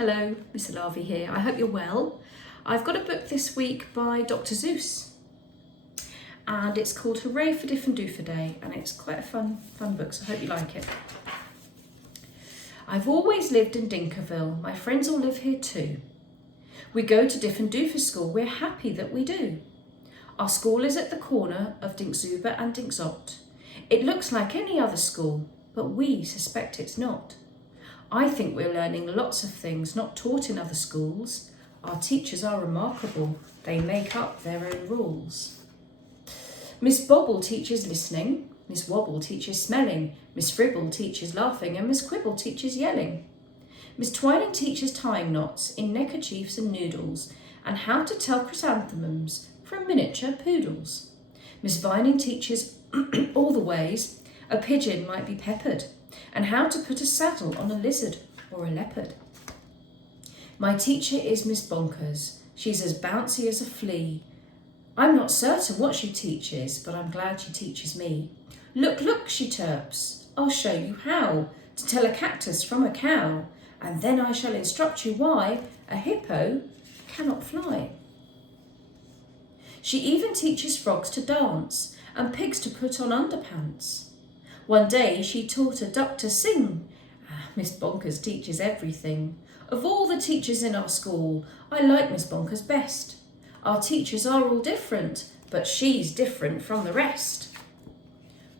Hello, Ms Alavi here. I hope you're well. I've got a book this week by Dr. Seuss and it's called Hooray for Diffendoofer Day, and it's quite a fun book, so I hope you like it. I've always lived in Dinkerville. My friends all live here too. We go to Diffendoofer school. We're happy that we do. Our school is at the corner of Dinkzuber and Dinkzot. It looks like any other school, but we suspect it's not. I think we're learning lots of things not taught in other schools. Our teachers are remarkable. They make up their own rules. Miss Bobble teaches listening. Miss Wobble teaches smelling. Miss Fribble teaches laughing. And Miss Quibble teaches yelling. Miss Twining teaches tying knots in neckerchiefs and noodles, and how to tell chrysanthemums from miniature poodles. Miss Vining teaches all the ways a pigeon might be peppered, and how to put a saddle on a lizard or a leopard. My teacher is Miss Bonkers. She's as bouncy as a flea. I'm not certain what she teaches, but I'm glad she teaches me. Look, look, she chirps. I'll show you how to tell a cactus from a cow, and then I shall instruct you why a hippo cannot fly. She even teaches frogs to dance and pigs to put on underpants. One day she taught a duck to sing. Miss Bonkers teaches everything. Of all the teachers in our school, I like Miss Bonkers best. Our teachers are all different, but she's different from the rest.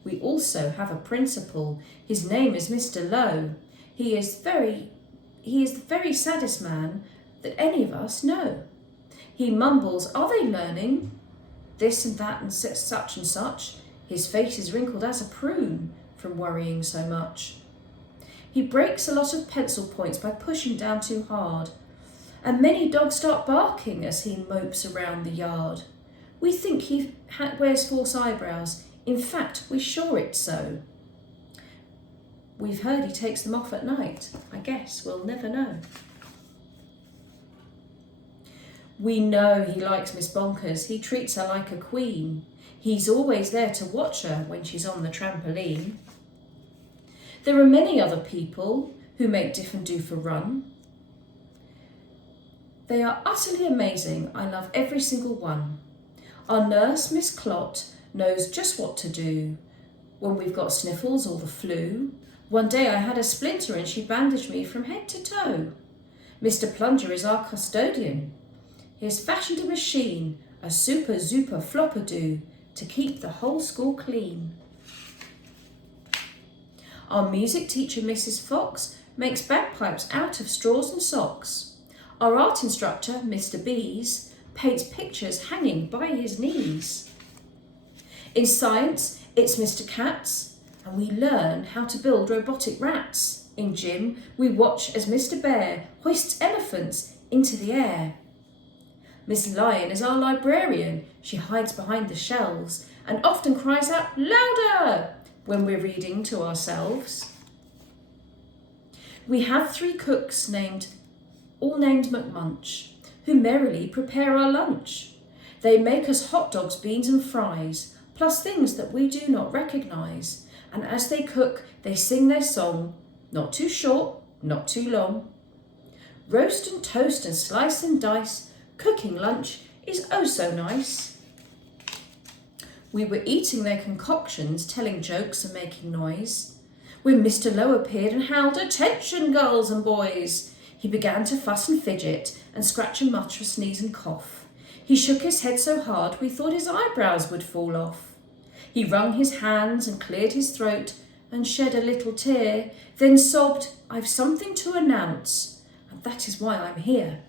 We also have a principal. His name is Mr. Lowe. He is the very saddest man that any of us know. He mumbles, "Are they learning this and that and such and such?" His face is wrinkled as a prune from worrying so much. He breaks a lot of pencil points by pushing down too hard, and many dogs start barking as he mopes around the yard. We think he wears false eyebrows. In fact, we're sure it's so. We've heard he takes them off at night. I guess we'll never know. We know he likes Miss Bonkers. He treats her like a queen. He's always there to watch her when she's on the trampoline. There are many other people who make Diffendoofer run. They are utterly amazing. I love every single one. Our nurse, Miss Clot, knows just what to do when we've got sniffles or the flu. One day I had a splinter and she bandaged me from head to toe. Mr. Plunger is our custodian. He has fashioned a machine, a super zuper flopper-doo, to keep the whole school clean. Our music teacher, Mrs. Fox, makes bagpipes out of straws and socks. Our art instructor, Mr. Bees, paints pictures hanging by his knees. In science, it's Mr. Katz, and we learn how to build robotic rats. In gym, we watch as Mr. Bear hoists elephants into the air. Miss Lion is our librarian. She hides behind the shelves and often cries out louder when we're reading to ourselves. We have 3 cooks all named McMunch, who merrily prepare our lunch. They make us hot dogs, beans and fries, plus things that we do not recognise. And as they cook, they sing their song, not too short, not too long. Roast and toast and slice and dice, cooking lunch is oh so nice. We were eating their concoctions, telling jokes and making noise, when Mr. Lowe appeared and howled, "Attention, girls and boys!" He began to fuss and fidget and scratch and mutter, sneeze and cough. He shook his head so hard we thought his eyebrows would fall off. He wrung his hands and cleared his throat and shed a little tear, then sobbed, "I've something to announce, and that is why I'm here.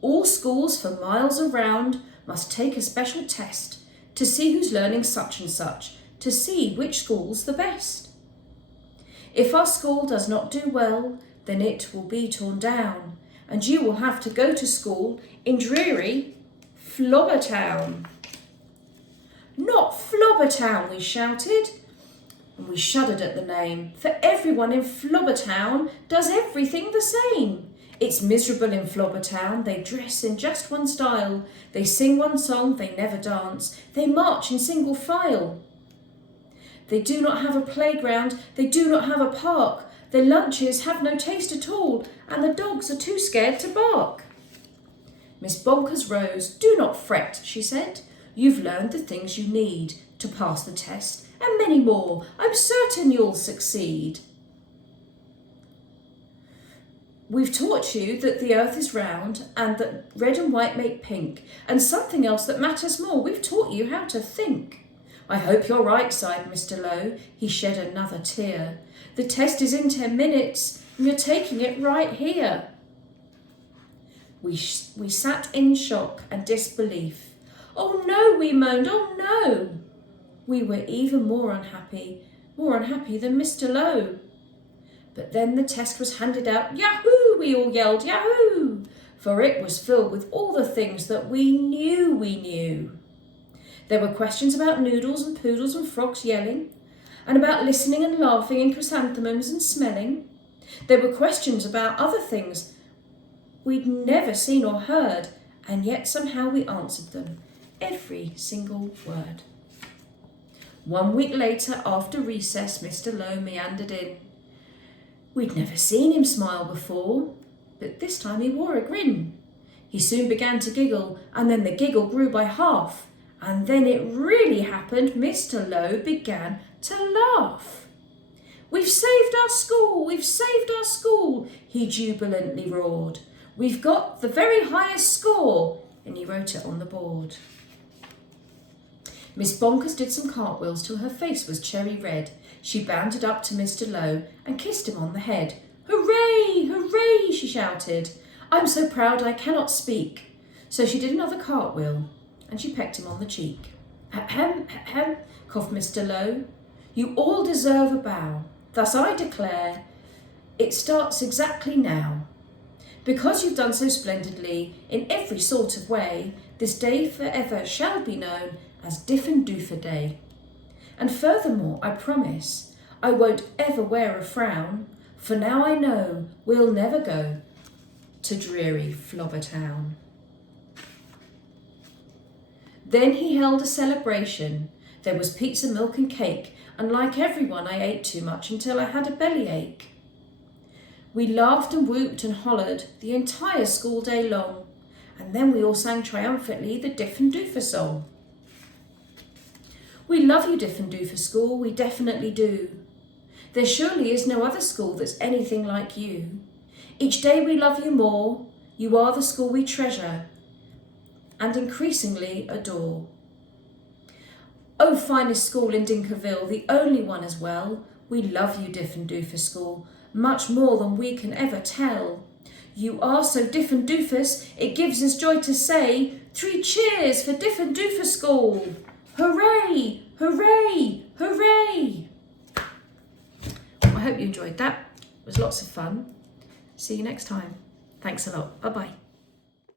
All schools for miles around must take a special test to see who's learning such and such, to see which school's the best. If our school does not do well, then it will be torn down, and you will have to go to school in dreary Flobbertown." "Not Flobbertown," we shouted, and we shuddered at the name, for everyone in Flobbertown does everything the same. It's miserable in Flobbertown. They dress in just one style. They sing one song, they never dance. They march in single file. They do not have a playground. They do not have a park. Their lunches have no taste at all, and the dogs are too scared to bark. Miss Bonkers rose. "Do not fret," she said. "You've learned the things you need to pass the test, and many more. I'm certain you'll succeed. We've taught you that the earth is round and that red and white make pink, and something else that matters more. We've taught you how to think." "I hope you're right," sighed Mr. Lowe. He shed another tear. "The test is in 10 minutes, and you're taking it right here." We sat in shock and disbelief. "Oh no," we moaned, "oh no." We were even more unhappy than Mr. Lowe. But then the test was handed out. "Yahoo!" we all yelled, "Yahoo!" For it was filled with all the things that we knew. There were questions about noodles and poodles and frogs yelling, and about listening and laughing and chrysanthemums and smelling. There were questions about other things we'd never seen or heard, and yet somehow we answered them, every single word. 1 week later, after recess, Mr. Lowe meandered in. We'd never seen him smile before, but this time he wore a grin. He soon began to giggle, and then the giggle grew by half, and then it really happened. Mr. Lowe began to laugh. "We've saved our school! We've saved our school!" he jubilantly roared. "We've got the very highest score!" and he wrote it on the board. Miss Bonkers did some cartwheels till her face was cherry red. She bounded up to Mr. Lowe and kissed him on the head. "Hooray! Hooray!" she shouted. "I'm so proud I cannot speak." So she did another cartwheel and she pecked him on the cheek. "Ahem, ahem," coughed Mr. Lowe. "You all deserve a bow. Thus I declare, it starts exactly now. Because you've done so splendidly in every sort of way, this day forever shall be known as Diffendoofer Day. And furthermore, I promise, I won't ever wear a frown, for now I know we'll never go to dreary Flobbertown." Then he held a celebration. There was pizza, milk and cake, and like everyone I ate too much until I had a bellyache. We laughed and whooped and hollered the entire school day long, and then we all sang triumphantly the Diffendoofer song. We love you, Diffendoofer School, we definitely do. There surely is no other school that's anything like you. Each day we love you more. You are the school we treasure and increasingly adore. Oh, finest school in Dinkerville, the only one as well. We love you, Diffendoofer School, much more than we can ever tell. You are so Diffendoofus, it gives us joy to say 3 cheers for Diffendoofer School. Hooray! Hooray! Hooray! I hope you enjoyed that. It was lots of fun. See you next time. Thanks a lot. Bye-bye.